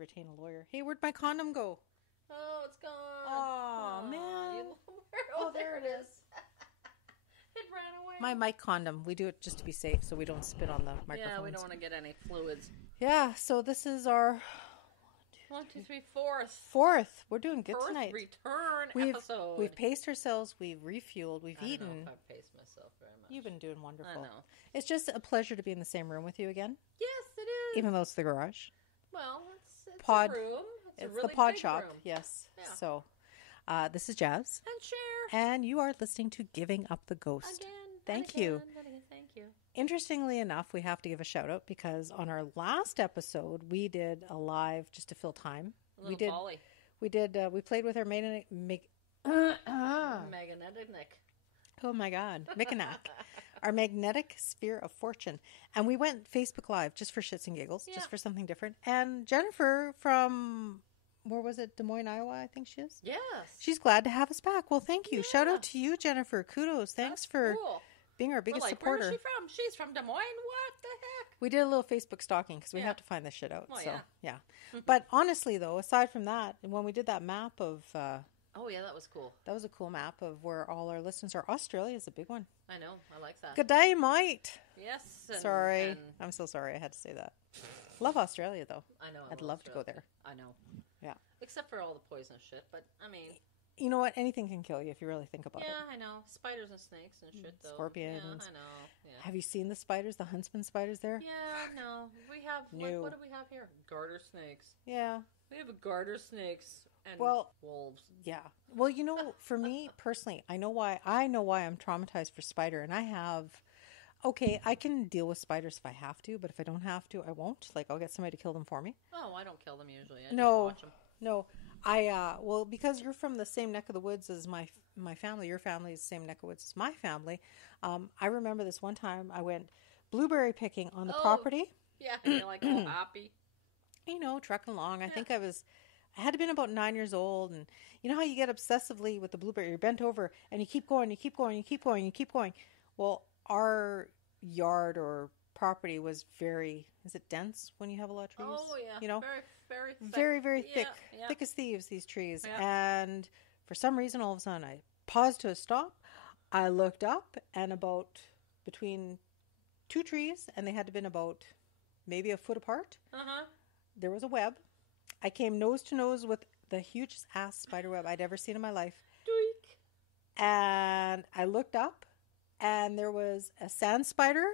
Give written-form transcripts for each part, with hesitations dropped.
retain a lawyer. Hey, where'd my condom go? Oh, it's gone. Oh, man. Oh, there it is. It ran away. My mic condom. We do it just to be safe so we don't spit on the microphones. Yeah, we don't want to get any fluids. Yeah, so this is our... 1, 2, 3, fourth. Fourth. We're doing good First tonight. return episode. We've paced ourselves. We've refueled. We've eaten. I don't know if I paced myself very much. You've been doing wonderful. I know. It's just a pleasure to be in the same room with you again. Yes, it is. Even though it's the garage. Well, it's pod, a room. It's a really the pod big shop. room. Yes. Yeah. So, this is Jas. And Sher. And you are listening to Giving Up the Ghost. Again. Thank you. Thank you. Interestingly enough, we have to give a shout out because on our last episode, we did a live just to fill time. We played with our magnetic. Oh my God, Mikanak, our magnetic sphere of fortune, and we went Facebook Live just for shits and giggles, just for something different. And Jennifer from where was it, Des Moines, Iowa? I think she is. Yes, she's glad to have us back. Well, thank you. Yeah. Shout out to you, Jennifer. Kudos. Thanks for being our biggest supporter. Where is she from? She's from Des Moines. What the heck? We did a little Facebook stalking because we have to find this shit out. Well, so yeah. But honestly, though, aside from that, when we did that map of, oh yeah, that was cool. That was a cool map of where all our listeners are. Australia is a big one. I know. I like that. Good day, mate. Yes. Sorry, I'm so sorry. I had to say that. Love Australia, though. I know. I'd love to go there. I know. Yeah. Except for all the poisonous shit, but I mean. You know what? Anything can kill you if you really think about it. Yeah, I know. Spiders and snakes and shit, though. Scorpions. Yeah, I know. Yeah. Have you seen the spiders, the huntsman spiders there? Yeah, no. We have, what do we have here? Garter snakes. Yeah. We have garter snakes and wolves. Yeah. Well, you know, for me personally, I know why I'm traumatized for spider, and I have... Okay, I can deal with spiders if I have to, but if I don't have to, I won't. Like, I'll get somebody to kill them for me. Oh, I don't kill them usually. I just watch them. No. Well, because you're from the same neck of the woods as my family, your family is the same neck of woods as my family. I remember this one time I went blueberry picking on the property. Yeah, and you're like all happy. You know, trucking along. I think I had to have been about 9 years old. And you know how you get obsessively with the blueberry? You're bent over and you keep going, you keep going, you keep going, you keep going. Well, our yard or property was very, is it dense when you have a lot of trees? Oh, yeah. You know? Very, very thick. Very, very thick. Yeah. Thick as thieves, these trees. Yeah. And for some reason, all of a sudden, I paused to a stop. I looked up, and about between two trees, and they had to have been about maybe a foot apart, there was a web. I came nose to nose with the hugest ass spider web I'd ever seen in my life. Doink. And I looked up, and there was a sand spider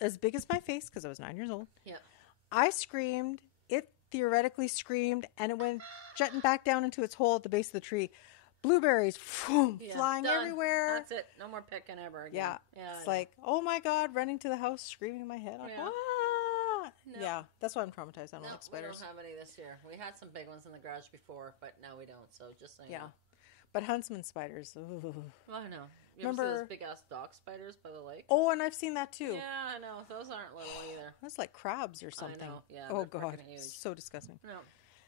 as big as my face, because I was 9 years old. Yeah. I screamed. It theoretically screamed, and it went jutting back down into its hole at the base of the tree. Blueberries flying everywhere. That's it. No more picking ever again. Yeah. It's like, oh my God, running to the house, screaming in my head. Yeah. No. Yeah, that's why I'm traumatized. I don't like spiders. We don't have any this year. We had some big ones in the garage before, but now we don't. So just so you know. But huntsman spiders. Ooh. Well, I know. You ever see those big ass dock spiders by the lake? Oh, and I've seen that too. Yeah, I know. Those aren't little either. That's like crabs or something. I know. Yeah. Oh God, so disgusting. No.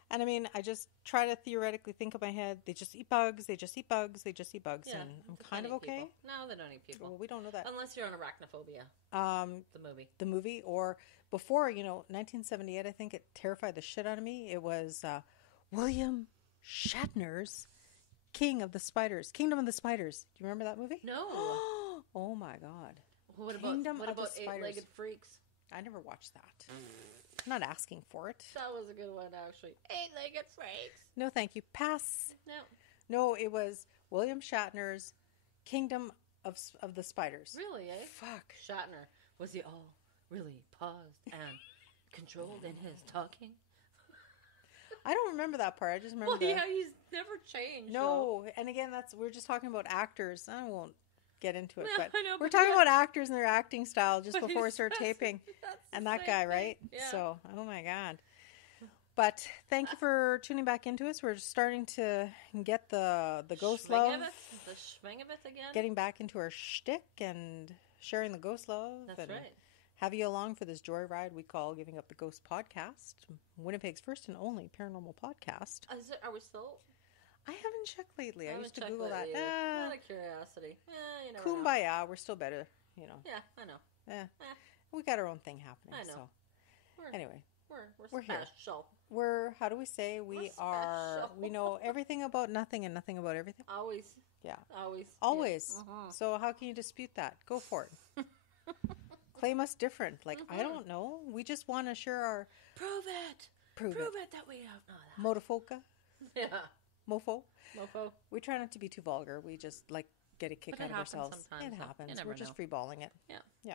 And I mean, I just try to theoretically think in my head, they just eat bugs, they just eat bugs, they just eat bugs, and I'm kind of okay. People. No, they don't eat people. Well, we don't know that. Unless you're on arachnophobia. The movie, or before, 1978, I think it terrified the shit out of me. It was William Shatner's Kingdom of the Spiders. Do you remember that movie? No. Oh my God. What about Eight-Legged Freaks? I never watched that. I'm not asking for it. That was a good one, actually. Eight-Legged Freaks. No, thank you. Pass. No, it was William Shatner's Kingdom of the Spiders. Really, eh? Fuck. Shatner. Was he all really paused and controlled in his talking? I don't remember that part. I just remember he's never changed. No, and again, we're just talking about actors. I won't get into it, but I know, we're talking about actors and their acting style just before we start taping. And that guy, right? Yeah. So, oh my God. But thank you for tuning back into us. We're starting to get the ghost love. The schwing of it again. Getting back into our shtick and sharing the ghost love. That's right. Have you along for this joyride we call Giving Up the Ghost Podcast, Winnipeg's first and only paranormal podcast. Are we still? I haven't checked lately. I used to Google that. Out of curiosity. Kumbaya. We're still better, Yeah, I know. We got our own thing happening. I know. So. Anyway. We're here. special. we're, how do we say, we know everything about nothing and nothing about everything. Always. Yeah. Always. Yeah. So how can you dispute that? Go for it. Claim us different. Like, I don't know. We just want to share our... Prove it. Prove it that we don't know that. Motofoca. Yeah. Mofo. We try not to be too vulgar. We just like get a kick out of ourselves. Sometimes. It happens. We're just freeballing it. Yeah.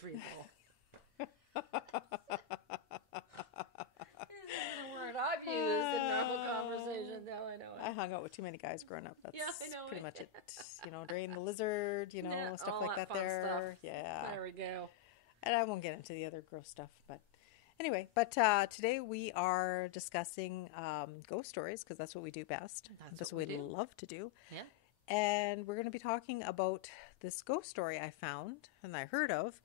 Free ball. Isn't a word I've used in normal conversation. No, I know it. I hung out with too many guys growing up. That's I know pretty much it. Drain the lizard, stuff like that there. Stuff. Yeah. There we go. And I won't get into the other gross stuff, but anyway. But today we are discussing ghost stories because that's what we do best. That's what we love to do. Yeah. And we're going to be talking about this ghost story I found and I heard of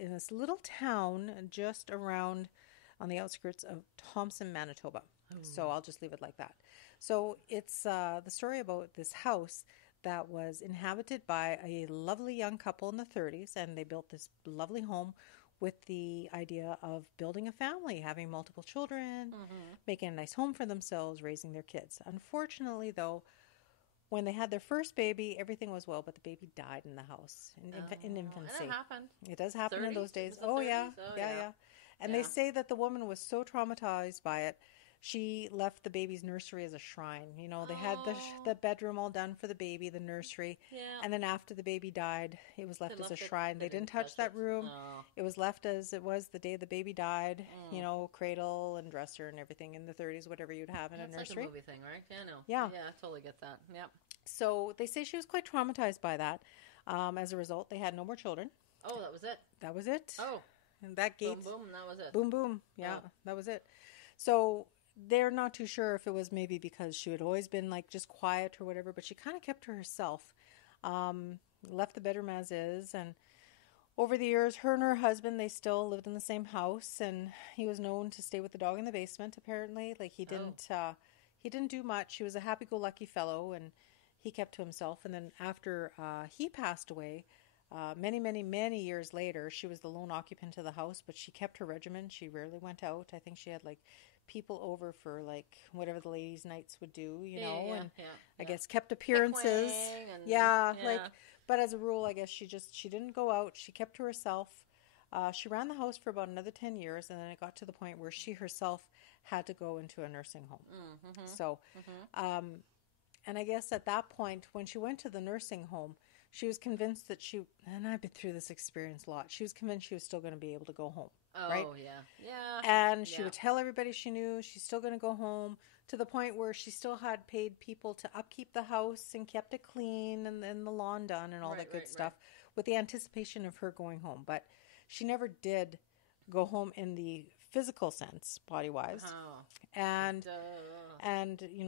in this little town just around on the outskirts of Thompson, Manitoba. Ooh. So I'll just leave it like that. So it's the story about this house that was inhabited by a lovely young couple in the 30s, and they built this lovely home with the idea of building a family, having multiple children, making a nice home for themselves, raising their kids. Unfortunately, though, when they had their first baby, everything was well, but the baby died in the house in infancy. And it happened. It does happen 30s? in those days. Oh, yeah. Yeah. And they say that the woman was so traumatized by it, she left the baby's nursery as a shrine. They had the bedroom all done for the baby, the nursery. Yeah. And then after the baby died, it was left as a shrine. They didn't touch that room. Oh. It was left as it was the day the baby died, cradle and dresser and everything in the 30s, whatever you'd have in a nursery. Like a movie thing, right? Yeah, I know. Yeah. Yeah, I totally get that. Yep. So they say she was quite traumatized by that. As a result, they had no more children. Oh, that was it? That was it. Oh. And that gate. Boom, boom, and that was it. Boom, boom. Yeah, that was it. So they're not too sure if it was maybe because she had always been like just quiet or whatever, but she kind of kept to herself. Left the bedroom as is, and over the years, her and her husband, they still lived in the same house, and he was known to stay with the dog in the basement, apparently. Like, he didn't do much. He was a happy-go-lucky fellow, and he kept to himself. And then after he passed away, many, many, many years later, she was the lone occupant of the house, but she kept her regimen. She rarely went out. I think she had, like, people over for, like, whatever the ladies' nights would do, and I guess kept appearances. But as a rule, I guess she didn't go out. She kept to herself. She ran the house for about another 10 years, and then it got to the point where she herself had to go into a nursing home. So, and I guess at that point, when she went to the nursing home, she was convinced that and I've been through this experience a lot, she was convinced she was still going to be able to go home. Oh, right? Yeah. And she would tell everybody she knew she's still going to go home, to the point where she still had paid people to upkeep the house and kept it clean and then the lawn done and all that good stuff with the anticipation of her going home. But she never did go home in the physical sense, body-wise. And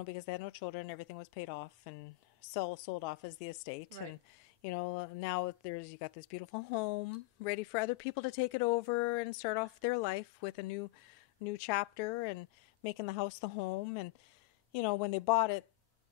because they had no children, everything was paid off and sold off as the estate. And now you got this beautiful home ready for other people to take it over and start off their life with a new chapter and making the house the home. And when they bought it,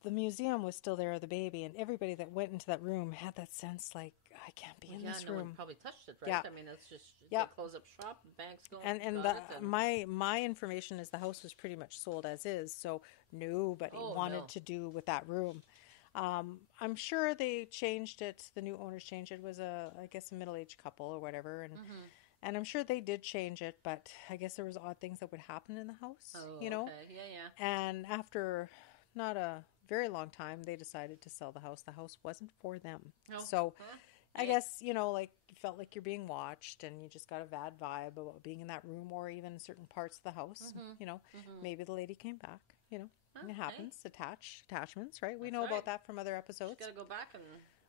the museum was still there of the baby, and everybody that went into that room had that sense like, I can't be in this room. No one probably touched it, right? Yeah. I mean, it's just they close up shop, the bank's going. And my information is the house was pretty much sold as is, so nobody wanted to do with that room. I'm sure they changed it. The new owners changed it. It was a middle-aged couple or whatever, and I'm sure they did change it. But I guess there was odd things that would happen in the house. Oh, okay. Yeah. And after not a very long time, they decided to sell the house. The house wasn't for them. Oh. So I guess, like you felt like you're being watched, and you just got a bad vibe about being in that room or even certain parts of the house. Maybe the lady came back. It happens. Attachments, right? We know about that from other episodes. She's got to go back and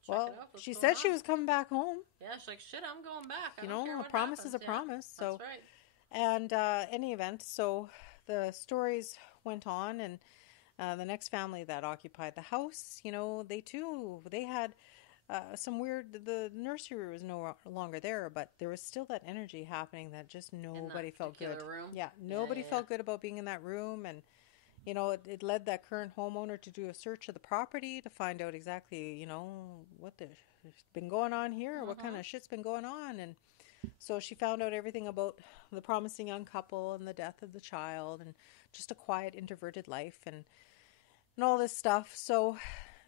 check it out. She said she was coming back home. Yeah, she's like, shit, I'm going back. I don't care what a promise happens. is a promise. So, that's right. And any event, so the stories went on, and the next family that occupied the house, they had some weird, the nursery was no longer there, but there was still that energy happening that just nobody felt good. Room? Yeah, nobody felt good about being in that room. And it led that current homeowner to do a search of the property to find out exactly, what's been going on here, or what kind of shit's been going on. And So she found out everything about the promising young couple and the death of the child and just a quiet, introverted life and all this stuff. So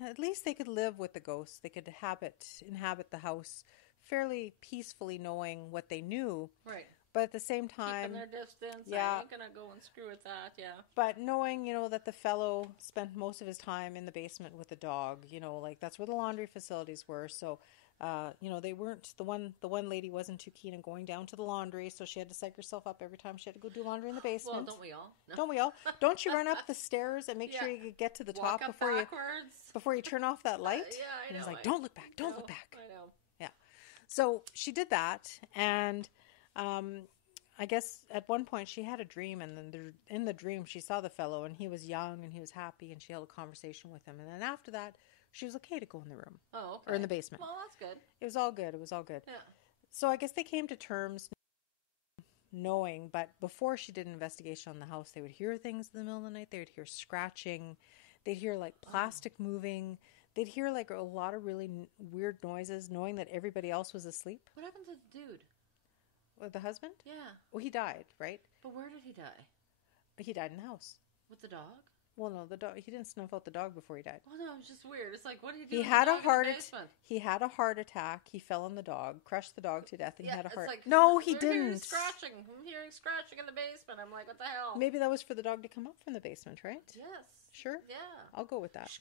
at least they could live with the ghosts. They could inhabit the house fairly peacefully, knowing what they knew. Right. But at the same time, keeping their distance. Yeah. I ain't gonna go and screw with that. Yeah. But knowing, that the fellow spent most of his time in the basement with the dog, like that's where the laundry facilities were. So, they weren't the one lady wasn't too keen on going down to the laundry, so she had to psych herself up every time she had to go do laundry in the basement. Well, don't we all? No. Don't we all? Don't you run up the stairs and make sure you get to the top before you turn off that light? Yeah, I know. And he's like, don't look back, don't look back. I know. Yeah. So she did that, and I guess at one point she had a dream, and then in the dream she saw the fellow, and he was young and he was happy, and she held a conversation with him, and then after that she was okay to go in the room. Oh, okay. Or in the basement. Well, that's good. It was all good. Yeah. So I guess they came to terms knowing, but before she did an investigation on the house, they would hear things in the middle of the night. They would hear scratching. They'd hear like plastic moving. They'd hear like a lot of really weird noises, knowing that everybody else was asleep. What happened to the dude? The husband? Yeah. Well, he died, right? But where did he die? He died in the house. With the dog? Well, no, the dog. He didn't snuff out the dog before he died. Well, no, it's just weird. It's like, what did he do? He had a heart attack. He had a heart attack. He fell on the dog, crushed the dog to death, and he had a heart. Like, no, he didn't. I'm hearing scratching in the basement. I'm like, what the hell? Maybe that was for the dog to come up from the basement, right? Yes. Sure. Yeah. I'll go with that.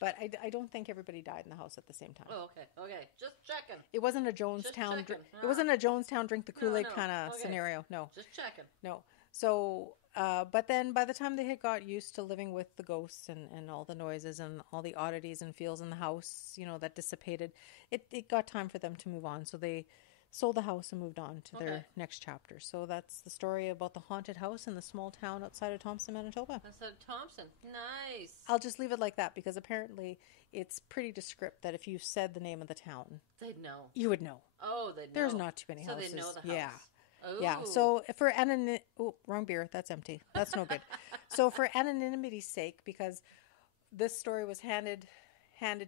But I don't think everybody died in the house at the same time. Oh, okay. Okay. Just checking. It wasn't a Jonestown. It wasn't a Jonestown drink the Kool-Aid kind of scenario. No. Just checking. No. So, but then by the time they had got used to living with the ghosts and all the noises and all the oddities and feels in the house, that dissipated, it got time for them to move on. So they sold the house and moved on to their next chapter. So that's the story about the haunted house in the small town outside of Thompson, Manitoba. Outside of Thompson. Nice. I'll just leave it like that because apparently it's pretty descriptive that if you said the name of the town, they'd know. You would know. Oh, they'd know. There's not too many houses. So they know the house. Yeah. Ooh. Yeah, so for wrong beer, that's empty. That's no good. So for anonymity's sake, because this story was handed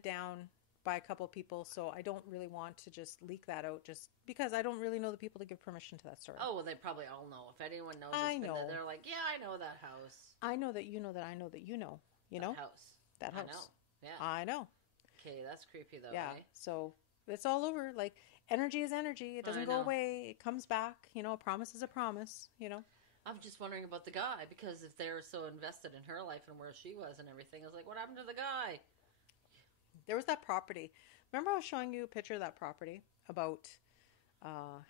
down by a couple of people, so I don't really want to just leak that out, just because I don't really know the people to give permission to that story. Oh, well, they probably all know. If anyone knows, I know. They're like, yeah, I know that house. I know that you know that I know that you know. That house. I know. Yeah. I know. Okay, that's creepy though. Yeah. Eh? So it's all over. Like, energy is energy. It doesn't go away. It comes back. A promise is a promise. I'm just wondering about the guy, because if they're so invested in her life and where she was and everything, I was like, what happened to the guy? There was that property. Remember I was showing you a picture of that property about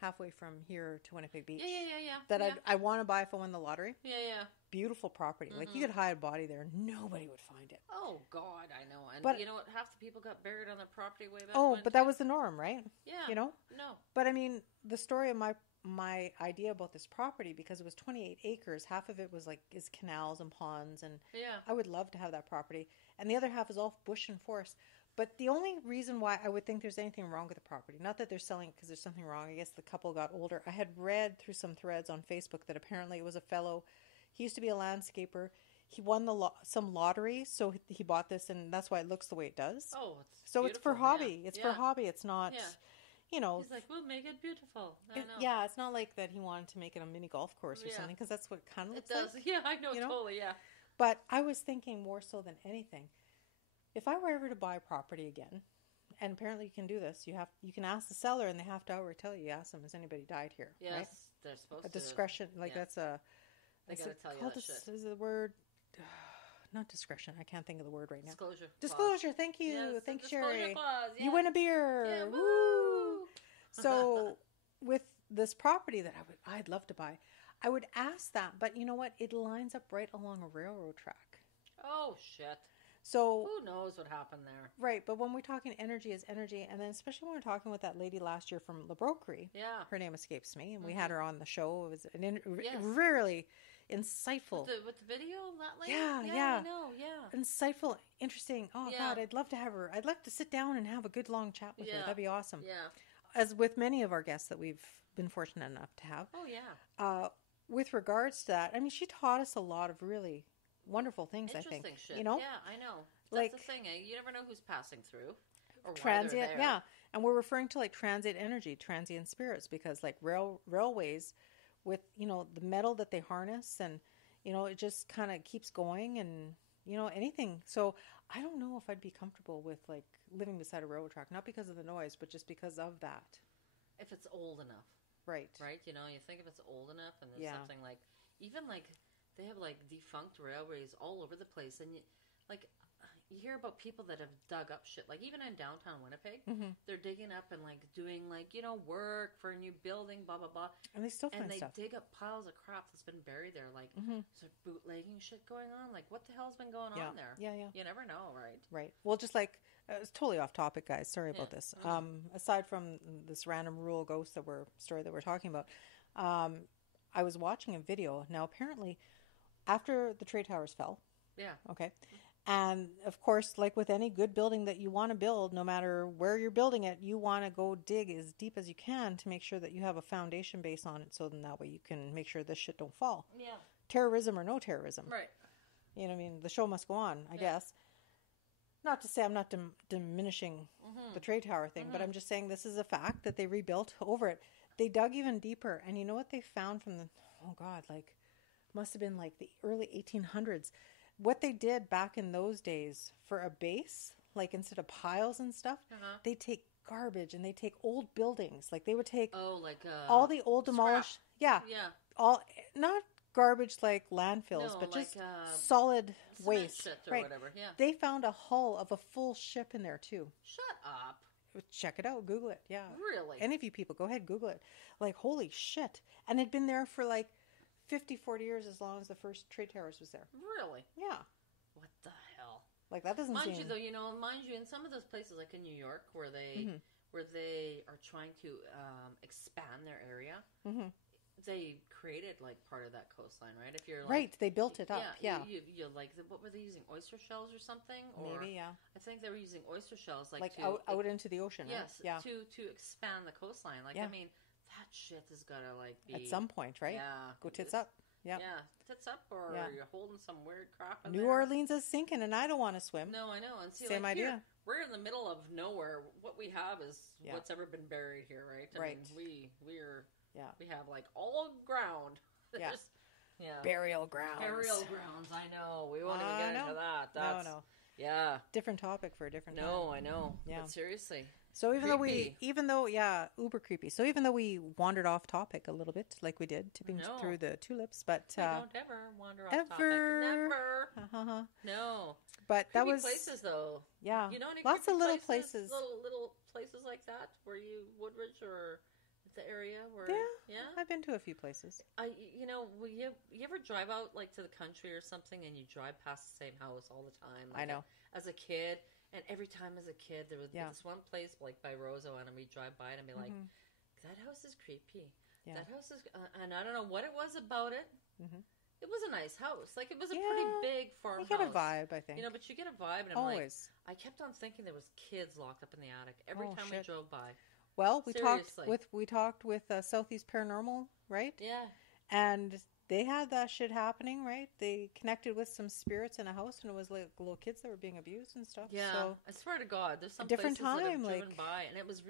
halfway from here to Winnipeg Beach? Yeah. That I want to buy if I won the lottery? Yeah. Beautiful property. Mm-hmm. Like, you could hide a body there. Nobody would find it. Oh, God, I know. And but, you know what? Half the people got buried on their property way back when. But that was the norm, right? Yeah. No. But, I mean, the story of my idea about this property, because it was 28 acres, half of it was is canals and ponds, and I would love to have that property. And the other half is all bush and forest. But the only reason why I would think there's anything wrong with the property, not that they're selling it because there's something wrong. I guess the couple got older. I had read through some threads on Facebook that apparently it was a fellow. He used to be a landscaper. He won some lottery, so he bought this, and that's why it looks the way it does. Oh, it's for hobby. It's for hobby. It's not, He's like, we'll make it beautiful. I know. Yeah, it's not like that he wanted to make it a mini golf course or something, because that's what it kind of looks like. It does. Yeah, I know, totally, yeah. But I was thinking more so than anything, if I were ever to buy property again, and apparently you can do this, you can ask the seller, and they have to outright tell you. Ask them, has anybody died here? Yes, right? they're supposed to. A discretion, that's a. They got to tell you that shit. Is the word? Not discretion. I can't think of the word right now. Disclosure. Thank you. Yes, Thanks, disclosure Sherry. clause, yes. You win a beer. Yeah, woo! So with this property that I'd love to buy, I would ask that. But you know what? It lines up right along a railroad track. Oh, shit. So who knows what happened there? Right, but when we're talking energy is energy, and then especially when we're talking with that lady last year from La Broquerie, her name escapes me, and we had her on the show. It was really insightful. With the video, that lady? Yeah. I know, yeah. Insightful, interesting. Oh, God, I'd love to have her. I'd like to sit down and have a good long chat with her. That'd be awesome. Yeah. As with many of our guests that we've been fortunate enough to have. Oh, yeah. With regards to that, I mean, she taught us a lot of really wonderful things, I think. Shit. You know? Yeah, I know. That's the thing. You never know who's passing through. Or why transient, they're there. yeah. And we're referring to like transient energy, transient spirits, because like railways with, you know, the metal that they harness and, you know, it just kind of keeps going and, you know, anything. So I don't know if I'd be comfortable with like living beside a railroad track, not because of the noise, but just because of that. If it's old enough. Right. Right? You know, you think if it's old enough and there's Yeah. something like, even like, they have like defunct railways all over the place. And you hear about people that have dug up shit. Like even in downtown Winnipeg, they're digging up and like doing like, you know, work for a new building, blah, blah, blah. And they still find And they stuff. dig up piles of crap that's been buried there. Like, is there bootlegging shit going on? Like, what the hell's been going on there? Yeah, yeah. You never know, right? Right. Well, just like, it's totally off topic, guys. Sorry about this. Aside from this random rural ghost story that we're talking about, I was watching a video. Now, apparently, after the trade towers fell, okay, and of course, like with any good building that you want to build, no matter where you're building it, you want to go dig as deep as you can to make sure that you have a foundation base on it, so then that way you can make sure this shit don't fall. Yeah. Terrorism or no terrorism. Right. You know what I mean? The show must go on, I guess. Not to say I'm not diminishing the trade tower thing, but I'm just saying this is a fact that they rebuilt over it. They dug even deeper, and you know what they found from like, must have been like the early 1800s. What they did back in those days for a base, like instead of piles and stuff, they take garbage and they take old buildings. Like they would take all the old demolished, all not garbage like landfills, but just solid waste, shit or right? Whatever. Yeah. They found a hull of a full ship in there too. Shut up. Check it out. Google it. Yeah. Really? Any of you people, go ahead, Google it. Like, holy shit. And it'd been there for like 50, 40 years, as long as the first trade towers was there. Really? Yeah. What the hell? Like, that doesn't Mind seem... you, though, in some of those places, like in New York, where they are trying to expand their area, they created like part of that coastline, right? If you're like, right, they built it up. Yeah. You like what were they using? Oyster shells or something? Or, maybe, yeah. I think they were using oyster shells, like to, out into the ocean. Yes, right? Yeah. To expand the coastline. Like I mean, that shit has got to like be at some point, right? Yeah, go tits up. Yeah. Yeah, tits up, or you're holding some weird crap in New there. Orleans is sinking, and I don't want to swim. No, I know. And see, same like, idea. Here, we're in the middle of nowhere. What we have is what's ever been buried here, right? Right. We have like all ground. Burial grounds. Burial grounds. I know. We won't even get into that. That's, no. Yeah. Different topic for a different time. No, I know. Yeah. But seriously. So uber creepy. So even though we wandered off topic a little bit, like we did, tipping through the tulips, but we don't ever wander off topic. Never. No. But creepy that was places, though. Yeah. You know any lots of little places. Little places like that, where you Woodridge or the area where I've been to a few places. You ever drive out like to the country or something and you drive past the same house all the time? Like I know. As a kid, and every time as a kid there was this one place like by Roseau, and we'd drive by it and be like, that house is creepy. Yeah. That house is, and I don't know what it was about it. It was a nice house. Like, it was a pretty big farmhouse. You get a vibe, I think. But you get a vibe, and I'm like, I kept on thinking there was kids locked up in the attic every time we drove by. Well, we talked with Southeast Paranormal, right? Yeah. And they had that shit happening, right? They connected with some spirits in a house, and it was like little kids that were being abused and stuff. Yeah, so, I swear to God, there's some different places time, that I've driven like, by, and it's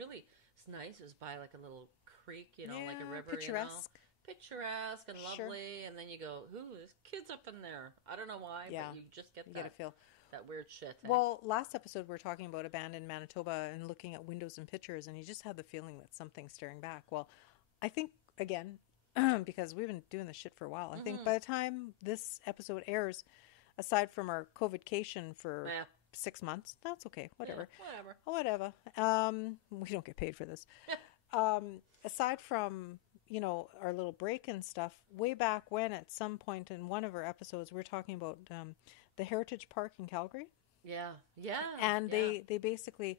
nice. It was by like a little creek, like a river, picturesque. Picturesque and lovely, and then you go, ooh, there's kids up in there. I don't know why, but you just get get a feel. That weird shit. Well, last episode we were talking about abandoned Manitoba and looking at windows and pictures, and you just had the feeling that something's staring back. Well, I think, again, because we've been doing this shit for a while, I think by the time this episode airs, aside from our COVID-cation for 6 months, that's okay, whatever. Yeah, whatever. We don't get paid for this. Aside from, our little break and stuff, way back when at some point in one of our episodes, we were talking about the Heritage Park in Calgary. Yeah. And they basically...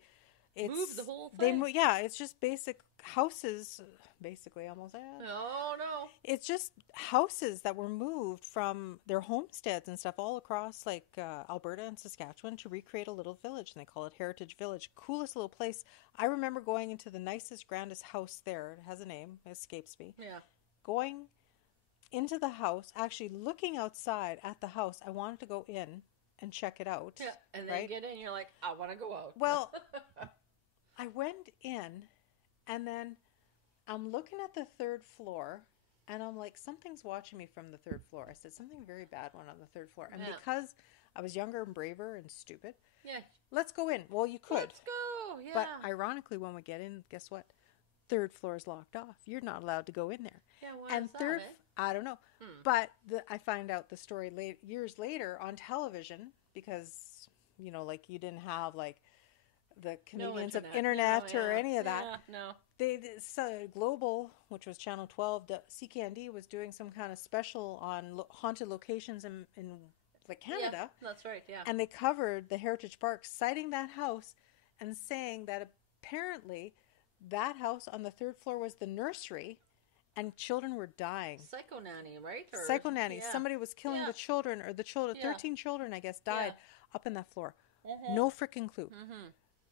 Move the whole thing. It's just basic houses, basically almost. Oh, no. It's just houses that were moved from their homesteads and stuff all across like Alberta and Saskatchewan to recreate a little village, and they call it Heritage Village. Coolest little place. I remember going into the nicest, grandest house there. It has a name. It escapes me. Yeah. Going into the house, actually looking outside at the house. I wanted to go in and check it out. Yeah, and then right? you get in, you're like, I want to go out. Well, I went in, and then I'm looking at the third floor, and I'm like, something's watching me from the third floor. I said, something very bad went on the third floor. And because I was younger and braver and stupid, let's go in. Well, you could. Let's go, yeah. But ironically, when we get in, guess what? Third floor is locked off. You're not allowed to go in there. Yeah, why is that, I don't know. But I find out the story years later on television because, you know, like you didn't have like the convenience of internet or any of that. Yeah, no. Global, which was Channel 12, CKND was doing some kind of special on haunted locations in like Canada. Yeah, that's right, yeah. And they covered the Heritage Park, citing that house and saying that apparently that house on the third floor was the nursery and children were dying. Psycho nanny, right? Psycho nanny. Yeah. Somebody was killing the children, or the children, 13 children, I guess, died up in that floor. No freaking clue.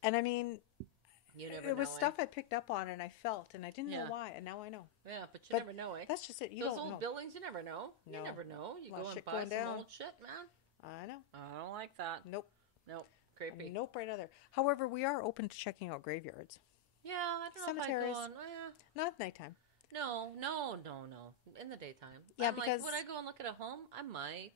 And I mean, it was stuff I picked up on and I felt, and I didn't know why, and now I know. Yeah, but you never know, eh? That's just it. Those old buildings, you never know. No. You never know. You go and buy some old shit, man. I know. I don't like that. Nope. Creepy. Nope, right other. However, we are open to checking out graveyards. Yeah, I don't know cemeteries. If I go on. Not at nighttime. No. In the daytime. Yeah, I'm because... like, would I go and look at a home? I might.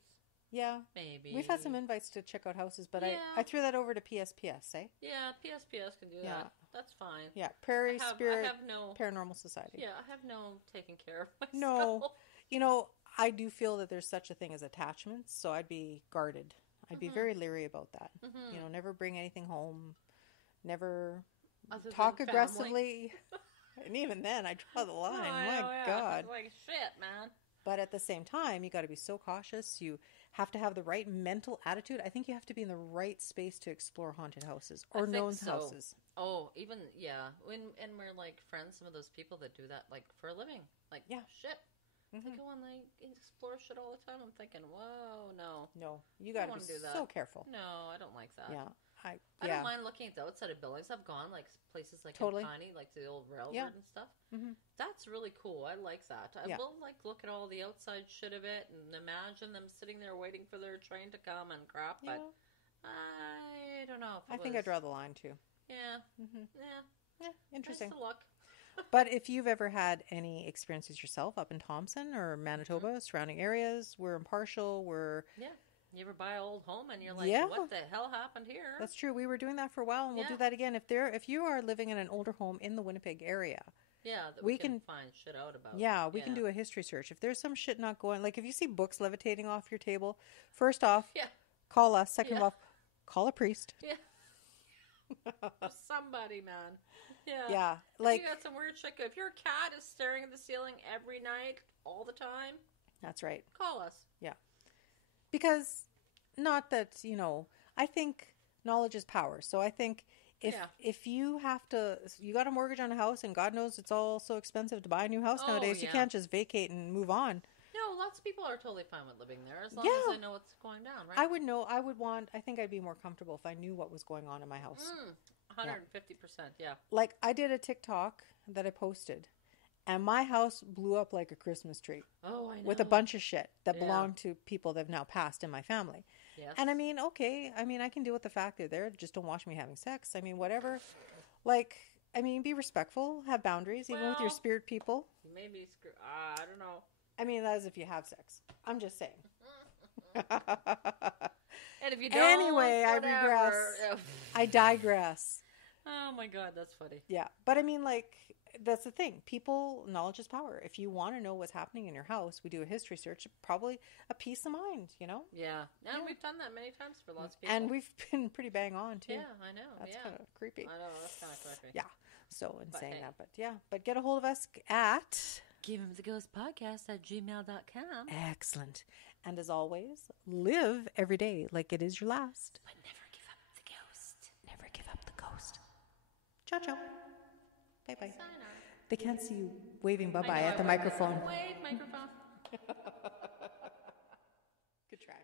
Yeah. Maybe. We've had some invites to check out houses, but I threw that over to PSPS, eh? Yeah, PSPS can do that. That's fine. Yeah, Prairie Spirit I have no, Paranormal Society. Yeah, I have no taking care of myself. No. You know, I do feel that there's such a thing as attachments, so I'd be guarded. I'd be very leery about that. You know, never bring anything home. Never talk aggressively. And even then, I draw the line. My God. It's like, shit, man. But at the same time, you got to be so cautious. You have to have the right mental attitude. I think you have to be in the right space to explore haunted houses or known houses. Oh, even, and we're like friends, some of those people that do that, like, for a living. Like, shit. They go and they explore shit all the time. I'm thinking, whoa, no. No, you got to be so careful. No, I don't like that. Yeah. I don't mind looking at the outside of buildings. I've gone, like, places like in Piney, like the old railroad and stuff. That's really cool. I like that. I will, like, look at all the outside shit of it and imagine them sitting there waiting for their train to come and crap, but I don't know. I think I draw the line, too. Yeah. Yeah, interesting. Nice to look. But if you've ever had any experiences yourself up in Thompson or Manitoba, surrounding areas, we're impartial, Yeah. You ever buy an old home and you're like, what the hell happened here? That's true. We were doing that for a while, and we'll do that again. If you are living in an older home in the Winnipeg area, that we can find shit out about. Yeah, we can do a history search. If there's some shit not going, like if you see books levitating off your table, first off, call us. Second off, call a priest. Yeah. Somebody, man. Yeah. Yeah. Like, you got some weird shit. If your cat is staring at the ceiling every night, all the time. That's right. Call us. Yeah. Because, not that, you know, I think knowledge is power. So I think if you have to, you got a mortgage on a house and God knows it's all so expensive to buy a new house nowadays, you can't just vacate and move on. No, lots of people are totally fine with living there as long as they know what's going down, right? I think I'd be more comfortable if I knew what was going on in my house. 150%, yeah. Like, I did a TikTok that I posted, and my house blew up like a Christmas tree. Oh, I know. With a bunch of shit that belonged to people that have now passed in my family. Yes. And I mean, okay, I can deal with the fact they're there. Just don't watch me having sex. I mean, whatever. Like, I mean, be respectful. Have boundaries, even with your spirit people. Maybe, I don't know. I mean, that is if you have sex. I'm just saying. And if you don't, anyway, whatever. I regress. I digress. Oh my God, that's funny. Yeah, but I mean, like, that's the thing. Knowledge is power. If you want to know what's happening in your house, we do a history search. Probably a peace of mind, you know? Yeah. And we've done that many times for lots of people. And we've been pretty bang on, too. Yeah, I know. That's kind of creepy. I know, that's kind of creepy. Yeah. So, in saying that, but get a hold of us at Givinguptheghostpodcast@gmail.com. Excellent. And as always, live every day like it is your last. But never give up the ghost. Never give up the ghost. Ciao, ciao. Bye-bye. Sign off. They can't see you waving bye-bye at the microphone. Wave microphone. Good try.